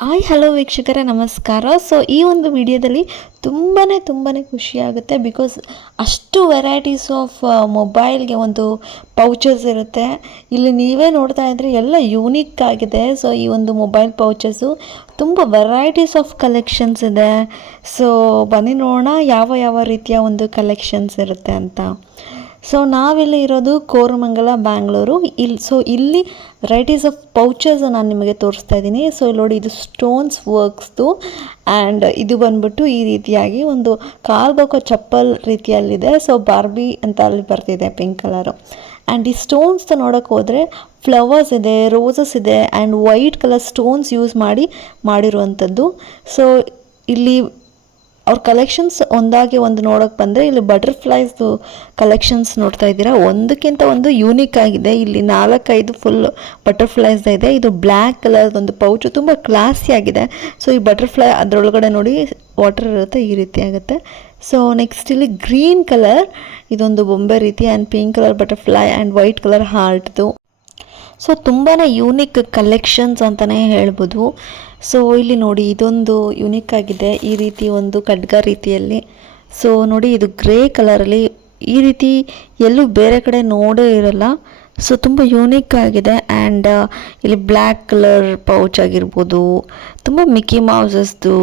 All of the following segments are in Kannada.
ಹಾಯ್ ಹಲೋ ವೀಕ್ಷಕರ, ನಮಸ್ಕಾರ. ಸೊ ಈ ಒಂದು ವಿಡಿಯೋದಲ್ಲಿ ತುಂಬಾ ತುಂಬಾ ಖುಷಿಯಾಗುತ್ತೆ ಬಿಕಾಸ್ ಅಷ್ಟು ವೆರೈಟೀಸ್ ಆಫ್ ಮೊಬೈಲ್ಗೆ ಒಂದು ಪೌಚಸ್ ಇರುತ್ತೆ. ಇಲ್ಲಿ ನೀವೇ ನೋಡ್ತಾ ಇದ್ರೆ ಎಲ್ಲ ಯೂನಿಕ್ ಆಗಿದೆ. ಸೊ ಈ ಒಂದು ಮೊಬೈಲ್ ಪೌಚಸ್ಸು ತುಂಬ ವೆರೈಟೀಸ್ ಆಫ್ ಕಲೆಕ್ಷನ್ಸ್ ಇದೆ. ಸೊ ಬನ್ನಿ ನೋಡೋಣ ಯಾವ ಯಾವ ರೀತಿಯ ಒಂದು ಕಲೆಕ್ಷನ್ಸ್ ಇರುತ್ತೆ ಅಂತ. ಸೊ ನಾವಿಲ್ಲಿ ಇರೋದು ಕೋರಮಂಗಲ, ಬ್ಯಾಂಗ್ಳೂರು. ಇಲ್ಲಿ ಸೊ ಇಲ್ಲಿ ವೆರೈಟೀಸ್ ಆಫ್ ಪೌಚಸ್ ನಾನು ನಿಮಗೆ ತೋರಿಸ್ತಾ ಇದ್ದೀನಿ. ಸೊ ಇಲ್ಲಿ ನೋಡಿ ಇದು ಸ್ಟೋನ್ಸ್ ವರ್ಕ್ಸ್ದು ಆ್ಯಂಡ್ ಇದು ಬಂದ್ಬಿಟ್ಟು ಈ ರೀತಿಯಾಗಿ ಒಂದು ಕಾಲ್ಬೋಕೋ ಚಪ್ಪಲ್ ರೀತಿಯಲ್ಲಿದೆ. ಸೊ ಬಾರ್ಬಿ ಅಂತ ಅಲ್ಲಿ ಬರ್ತಿದೆ ಪಿಂಕ್ ಕಲರು ಆ್ಯಂಡ್ ಈ ಸ್ಟೋನ್ಸ್ ನೋಡೋಕೆ ಹೋದರೆ ಫ್ಲವರ್ಸ್ ಇದೆ ರೋಸಸ್ ಇದೆ and white colour stones use ಮಾಡಿ ಮಾಡಿರುವಂಥದ್ದು. ಸೊ ಇಲ್ಲಿ ಅವ್ರ ಕಲೆಕ್ಷನ್ಸ್ ಒಂದಾಗಿ ಒಂದು ನೋಡೋಕೆ ಬಂದರೆ ಇಲ್ಲಿ ಬಟರ್ಫ್ಲೈಸ್ದು ಕಲೆಕ್ಷನ್ಸ್ ನೋಡ್ತಾ ಇದ್ದೀರಾ. ಒಂದಕ್ಕಿಂತ ಒಂದು ಯೂನಿಕ್ ಆಗಿದೆ. ಇಲ್ಲಿ ನಾಲ್ಕೈದು ಫುಲ್ ಬಟರ್ಫ್ಲೈಸ್ ಇದೆ. ಇದು ಬ್ಲ್ಯಾಕ್ ಕಲರ್ ಒಂದು ಪೌಚು ತುಂಬ ಕ್ಲಾಸಿ ಆಗಿದೆ. ಸೊ ಈ ಬಟರ್ಫ್ಲೈ ಅದರೊಳಗಡೆ ನೋಡಿ ವಾಟರ್ ಇರುತ್ತೆ, ಈ ರೀತಿ ಆಗುತ್ತೆ. ಸೊ ನೆಕ್ಸ್ಟ್ ಇಲ್ಲಿ ಗ್ರೀನ್ ಕಲರ್ ಇದೊಂದು ಬೊಂಬೆ ರೀತಿ and pink colour butterfly and white colour ಹಾರ್ಟ್ದು so ತುಂಬಾ ಯೂನಿಕ್ ಕಲೆಕ್ಷನ್ಸ್ ಅಂತಲೇ ಹೇಳ್ಬೋದು. ಸೊ ಇಲ್ಲಿ ನೋಡಿ ಇದೊಂದು ಯುನಿಕ್ ಆಗಿದೆ. ಈ ರೀತಿ ಒಂದು ಖಡ್ಗ ರೀತಿಯಲ್ಲಿ. ಸೊ ನೋಡಿ ಇದು ಗ್ರೇ ಕಲರಲ್ಲಿ ಈ ರೀತಿ ಎಲ್ಲೂ ಬೇರೆ ಕಡೆ ನೋಡೇ ಇರಲ್ಲ. ಸೊ ತುಂಬ ಯೂನಿಕ್ ಆಗಿದೆ ಆ್ಯಂಡ್ ಇಲ್ಲಿ ಬ್ಲ್ಯಾಕ್ ಕಲರ್ ಪೌಚ್ ಆಗಿರ್ಬೋದು. ತುಂಬ ಮಿಕ್ಕಿ ಮೌಸಸ್ದು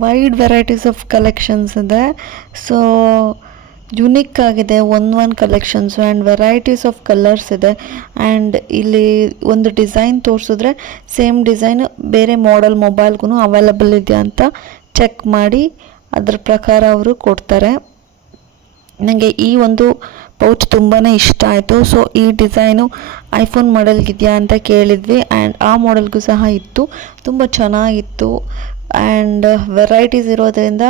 ವೈಡ್ ವೆರೈಟೀಸ್ ಆಫ್ ಕಲೆಕ್ಷನ್ಸ್ ಇದೆ. ಸೊ ಯುನಿಕ್ ಆಗಿದೆ one one collections and varieties of colours ಇದೆ. ಆ್ಯಂಡ್ ಇಲ್ಲಿ ಒಂದು ಡಿಸೈನ್ ತೋರಿಸಿದ್ರೆ ಸೇಮ್ ಡಿಸೈನ್ ಬೇರೆ ಮಾಡೆಲ್ ಮೊಬೈಲ್ಗೂ ಅವೈಲಬಲ್ ಇದೆಯಾ ಅಂತ ಚೆಕ್ ಮಾಡಿ ಅದ್ರ ಪ್ರಕಾರ ಅವರು ಕೊಡ್ತಾರೆ. ನನಗೆ ಈ ಒಂದು ಪೌಚ್ ತುಂಬಾ ಇಷ್ಟ ಆಯಿತು. ಸೊ ಈ ಡಿಸೈನು ಐಫೋನ್ ಮಾಡೆಲ್ಗಿದೆಯಾ ಅಂತ ಕೇಳಿದ್ವಿ. ಆ್ಯಂಡ್ ಆ ಮಾಡೆಲ್ಗೂ ಸಹ ಇತ್ತು. ತುಂಬ ಚೆನ್ನಾಗಿತ್ತು. ಆ್ಯಂಡ್ ವೆರೈಟೀಸ್ ಇರೋದರಿಂದ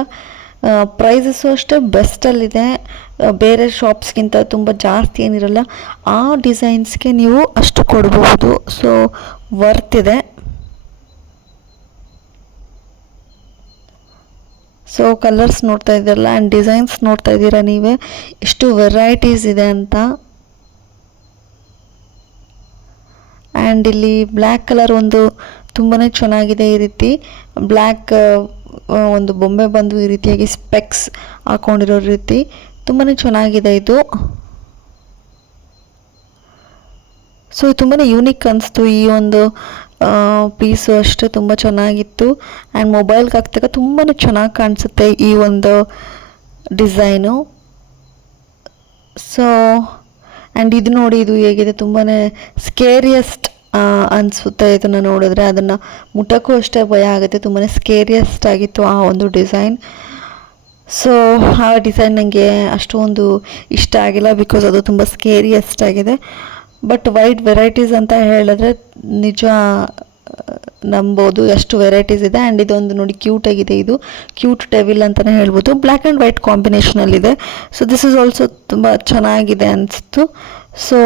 ಪ್ರೈಸಸ್ಸು ಅಷ್ಟೇ ಬೆಸ್ಟಲ್ಲಿದೆ ಬೇರೆ ಶಾಪ್ಸ್ಗಿಂತ ತುಂಬ ಜಾಸ್ತಿ ಏನಿರಲ್ಲ, ಆ ಡಿಸೈನ್ಸ್ಗೆ ನೀವು ಅಷ್ಟು ಕೊಡಬಹುದು. ಸೊ ವರ್ತ್ ಇದೆ. ಸೊ ಕಲರ್ಸ್ ನೋಡ್ತಾ ಇದ್ದೀರಲ್ಲ ಆ್ಯಂಡ್ ಡಿಸೈನ್ಸ್ ನೋಡ್ತಾ ಇದ್ದೀರಾ ನೀವೇ? ಎಷ್ಟು ವೆರೈಟೀಸ್ ಇದೆ ಅಂತ. ಆ್ಯಂಡ್ ಇಲ್ಲಿ ಬ್ಲ್ಯಾಕ್ ಕಲರ್ ಒಂದು ತುಂಬಾ ಚೆನ್ನಾಗಿದೆ ಈ ರೀತಿ. ಬ್ಲ್ಯಾಕ್ ಒಂದು ಬೊಂಬೆ ಬಂದು ಈ ರೀತಿಯಾಗಿ ಸ್ಪೆಕ್ಸ್ ಹಾಕೊಂಡಿರೋ ರೀತಿ. ತುಂಬಾ ಚೆನ್ನಾಗಿದೆ ಇದು. ಸೊ ತುಂಬಾ ಯೂನಿಕ್ ಅನಿಸ್ತು ಈ ಒಂದು ಪೀಸು ಅಷ್ಟೇ ತುಂಬ ಚೆನ್ನಾಗಿತ್ತು. ಆ್ಯಂಡ್ ಮೊಬೈಲ್ಗೆ ಹಾಕ್ದಾಗ ತುಂಬಾ ಚೆನ್ನಾಗಿ ಕಾಣಿಸುತ್ತೆ ಈ ಒಂದು ಡಿಸೈನು ಸೊ ಆ್ಯಂಡ್ ಇದು ನೋಡಿ ಇದು ಹೇಗಿದೆ ತುಂಬಾ ಸ್ಕೇರಿಯಸ್ಟ್ ಅನಿಸುತ್ತೆ ಇದನ್ನು ನೋಡಿದ್ರೆ. ಅದನ್ನು ಮುಟ್ಟಕ್ಕೂ ಅಷ್ಟೇ ಭಯ ಆಗುತ್ತೆ. ತುಂಬಾ ಸ್ಕೇರಿಯಸ್ಟ್ ಆಗಿತ್ತು ಆ ಒಂದು ಡಿಸೈನ್ ಸೊ ಆ ಡಿಸೈನ್ ನನಗೆ ಅಷ್ಟೊಂದು ಇಷ್ಟ ಆಗಿಲ್ಲ ಬಿಕಾಸ್ ಅದು ತುಂಬ ಸ್ಕೇರಿಯಸ್ಟ್ ಆಗಿದೆ. ಬಟ್ ವೈಟ್ ವೆರೈಟೀಸ್ ಅಂತ ಹೇಳಿದ್ರೆ ನಿಜ, ನಂಬೋದು ಎಷ್ಟು ವೆರೈಟೀಸ್ ಇದೆ. ಆ್ಯಂಡ್ ಇದೊಂದು ನೋಡಿ ಕ್ಯೂಟ್ ಆಗಿದೆ ಇದು. ಕ್ಯೂಟ್ ಟೆವಿಲ್ ಅಂತಲೇ ಹೇಳ್ಬೋದು. ಬ್ಲ್ಯಾಕ್ ಆ್ಯಂಡ್ ವೈಟ್ ಕಾಂಬಿನೇಷನಲ್ಲಿದೆ ಸೊ ದಿಸ್ ಇಸ್ ಆಲ್ಸೋ ತುಂಬ ಚೆನ್ನಾಗಿದೆ ಅನಿಸ್ತು ಸೊ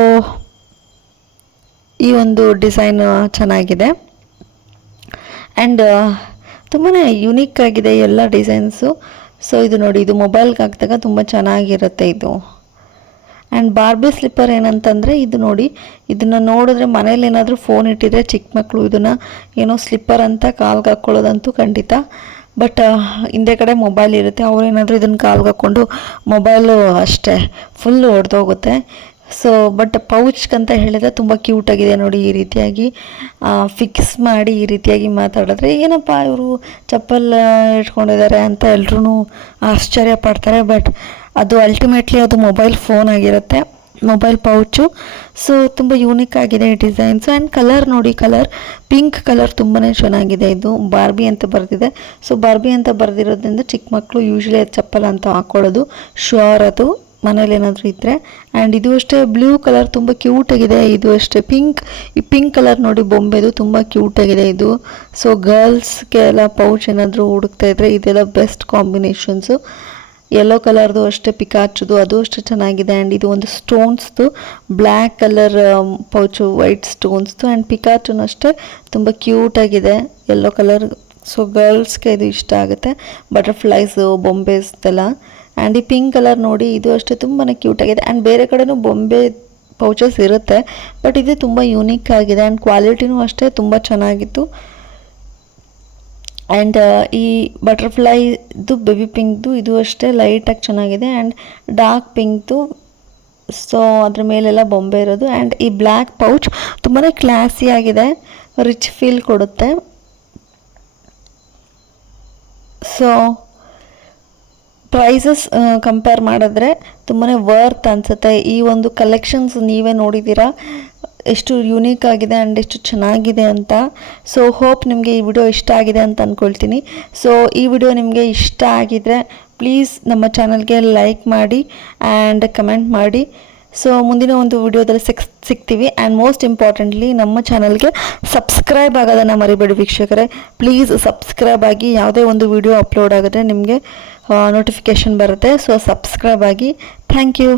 ಈ ಒಂದು ಡಿಸೈನ್ ಚೆನ್ನಾಗಿದೆ. ಆ್ಯಂಡ್ ತುಂಬಾ ಯುನೀಕ್ ಆಗಿದೆ ಎಲ್ಲ ಡಿಸೈನ್ಸು. ಸೊ ಇದು ನೋಡಿ, ಇದು ಮೊಬೈಲ್ಗೆ ಹಾಕಿದಾಗ ತುಂಬ ಚೆನ್ನಾಗಿರುತ್ತೆ ಇದು. ಆ್ಯಂಡ್ ಬಾರ್ಬಿ ಸ್ಲಿಪ್ಪರ್ ಏನಂತಂದರೆ, ಇದು ನೋಡಿ, ಇದನ್ನು ನೋಡಿದ್ರೆ ಮನೇಲಿ ಏನಾದರೂ ಫೋನ್ ಇಟ್ಟಿದ್ರೆ ಚಿಕ್ಕ ಮಕ್ಕಳು ಇದನ್ನು ಏನೋ ಸ್ಲಿಪ್ಪರ್ ಅಂತ ಕಾಲ್ಗೆ ಹಾಕ್ಕೊಳ್ಳೋದಂತೂ ಖಂಡಿತ. ಬಟ್ ಹಿಂದೆ ಕಡೆ ಮೊಬೈಲ್ ಇರುತ್ತೆ ಅವರೇನಾದರೂ ಇದನ್ನು ಕಾಲ್ಗೆ ಹಾಕ್ಕೊಂಡು ಮೊಬೈಲು ಅಷ್ಟೇ ಫುಲ್ಲು ಹೊಡೆದೋಗುತ್ತೆ. ಸೊ ಬಟ್ ಪೌಚ್ಗಂತ ಹೇಳಿದ್ರೆ ತುಂಬ ಕ್ಯೂಟಾಗಿದೆ ನೋಡಿ ಈ ರೀತಿಯಾಗಿ ಫಿಕ್ಸ್ ಮಾಡಿ ಈ ರೀತಿಯಾಗಿ ಮಾತಾಡಿದ್ರೆ ಏನಪ್ಪ ಇವರು ಚಪ್ಪಲ್ ಇಟ್ಕೊಂಡಿದ್ದಾರೆ ಅಂತ ಎಲ್ಲರೂ ಆಶ್ಚರ್ಯ ಪಡ್ತಾರೆ. ಬಟ್ ಅದು ಅಲ್ಟಿಮೇಟ್ಲಿ ಅದು ಮೊಬೈಲ್ ಫೋನ್ ಆಗಿರುತ್ತೆ ಮೊಬೈಲ್ ಪೌಚು ಸೊ ತುಂಬ ಯೂನಿಕ್ ಆಗಿದೆ ಈ ಡಿಸೈನ್ಸು ಆ್ಯಂಡ್ ಕಲರ್ ನೋಡಿ ಕಲರ್ ಪಿಂಕ್ ಕಲರ್ ತುಂಬಾ ಚೆನ್ನಾಗಿದೆ ಇದು. ಬಾರ್ಬಿ ಅಂತ ಬರೆದಿದೆ. ಸೊ ಬಾರ್ಬಿ ಅಂತ ಬರೆದಿರೋದ್ರಿಂದ ಚಿಕ್ಕ ಮಕ್ಕಳು ಯೂಶ್ವಲಿ ಅದು ಚಪ್ಪಲ್ ಅಂತ ಹಾಕ್ಕೊಳ್ಳೋದು ಶ್ಯೂರ್ ಅದು. ಮನೇಲಿ ಏನಾದರೂ ಇದ್ದರೆ ಆ್ಯಂಡ್ ಇದು ಅಷ್ಟೇ ಬ್ಲೂ ಕಲರ್ ತುಂಬ ಕ್ಯೂಟಾಗಿದೆ ಇದು ಅಷ್ಟೇ ಪಿಂಕ್ ಈ ಪಿಂಕ್ ಕಲರ್ ನೋಡಿ ಬೊಂಬೆದು ತುಂಬ ಕ್ಯೂಟಾಗಿದೆ ಇದು. ಸೊ ಗರ್ಲ್ಸ್ಗೆ ಎಲ್ಲ ಪೌಚ್ ಏನಾದರೂ ಹುಡುಕ್ತಾ ಇದ್ದರೆ ಇದೆಲ್ಲ ಬೆಸ್ಟ್ ಕಾಂಬಿನೇಷನ್ಸು ಯೆಲ್ಲೋ ಕಲರ್ದು ಅಷ್ಟೇ ಪಿಕಾಚದು, ಅದು ಅಷ್ಟೇ ಚೆನ್ನಾಗಿದೆ. ಆ್ಯಂಡ್ ಇದು ಒಂದು ಸ್ಟೋನ್ಸ್ದು ಬ್ಲ್ಯಾಕ್ ಕಲರ್ ಪೌಚು ವೈಟ್ ಸ್ಟೋನ್ಸ್ದು ಆ್ಯಂಡ್ ಪಿಕಾಚುನು ಅಷ್ಟೇ ತುಂಬ ಕ್ಯೂಟಾಗಿದೆ ಯೆಲ್ಲೋ ಕಲರ್ ಸೊ ಗರ್ಲ್ಸ್ಗೆ ಇದು ಇಷ್ಟ ಆಗುತ್ತೆ. ಬಟರ್ಫ್ಲೈಸು ಬೊಂಬೆಸ್ದೆಲ್ಲ ಆ್ಯಂಡ್ ಈ ಪಿಂಕ್ ಕಲರ್ ನೋಡಿ ಇದು ಅಷ್ಟೇ ತುಂಬಾ ಕ್ಯೂಟಾಗಿದೆ ಆ್ಯಂಡ್ ಬೇರೆ ಕಡೆನೂ ಬೊಂಬೆ ಪೌಚಸ್ ಇರುತ್ತೆ. ಬಟ್ ಇದು ತುಂಬ ಯೂನಿಕ್ ಆಗಿದೆ. ಆ್ಯಂಡ್ ಕ್ವಾಲಿಟಿನೂ ಅಷ್ಟೇ ತುಂಬ ಚೆನ್ನಾಗಿತ್ತು. ಆ್ಯಂಡ್ ಈ ಬಟರ್ಫ್ಲೈದು ಬೇಬಿ ಪಿಂಕ್ದು ಇದು ಅಷ್ಟೇ ಲೈಟಾಗಿ ಚೆನ್ನಾಗಿದೆ. ಆ್ಯಂಡ್ ಡಾರ್ಕ್ ಪಿಂಕ್ದು ಸೊ ಅದ್ರ ಮೇಲೆಲ್ಲ ಬೊಂಬೆ ಇರೋದು. ಆ್ಯಂಡ್ ಈ ಬ್ಲ್ಯಾಕ್ ಪೌಚ್ ತುಂಬಾ ಕ್ಲಾಸಿ ಆಗಿದೆ. ರಿಚ್ ಫೀಲ್ ಕೊಡುತ್ತೆ. ಸೊ ಪ್ರೈಸಸ್ ಕಂಪೇರ್ ಮಾಡಿದ್ರೆ ತುಂಬಾ ವರ್ತ್ ಅನಿಸುತ್ತೆ. ಈ ಒಂದು ಕಲೆಕ್ಷನ್ಸ್ ನೀವೇ ನೋಡಿದ್ದೀರಾ? ಎಷ್ಟು ಯುನೀಕ್ ಆಗಿದೆ ಆ್ಯಂಡ್ ಎಷ್ಟು ಚೆನ್ನಾಗಿದೆ ಅಂತ. ಸೊ ಹೋಪ್ ನಿಮಗೆ ಈ ವಿಡಿಯೋ ಇಷ್ಟ ಆಗಿದೆ ಅಂತ ಅಂದ್ಕೊಳ್ತೀನಿ ಸೊ ಈ ವಿಡಿಯೋ ನಿಮಗೆ ಇಷ್ಟ ಆಗಿದ್ರೆ ಪ್ಲೀಸ್ ನಮ್ಮ ಚಾನಲ್ಗೆ ಲೈಕ್ ಮಾಡಿ ಆ್ಯಂಡ್ ಕಮೆಂಟ್ ಮಾಡಿ. ಸೊ ಮುಂದಿನ ಒಂದು ವಿಡಿಯೋದಲ್ಲಿ ಸಿಕ್ ಸಿಗ್ತೀವಿ. ಆ್ಯಂಡ್ ಮೋಸ್ಟ್ ಇಂಪಾರ್ಟೆಂಟ್ಲಿ ನಮ್ಮ ಚಾನಲ್ಗೆ ಸಬ್ಸ್ಕ್ರೈಬ್ ಆಗೋದನ್ನು ಮರಿಬೇಡಿ ವೀಕ್ಷಕರೇ. ಪ್ಲೀಸ್ ಸಬ್ಸ್ಕ್ರೈಬ್ ಆಗಿ ಯಾವುದೇ ಒಂದು ವಿಡಿಯೋ ಅಪ್ಲೋಡ್ ಆಗಿದ್ರೆ ನಿಮಗೆ ನೋಟಿಫಿಕೇಷನ್ ಬರುತ್ತೆ. ಸೊ ಸಬ್ಸ್ಕ್ರೈಬ್ ಆಗಿ. Thank you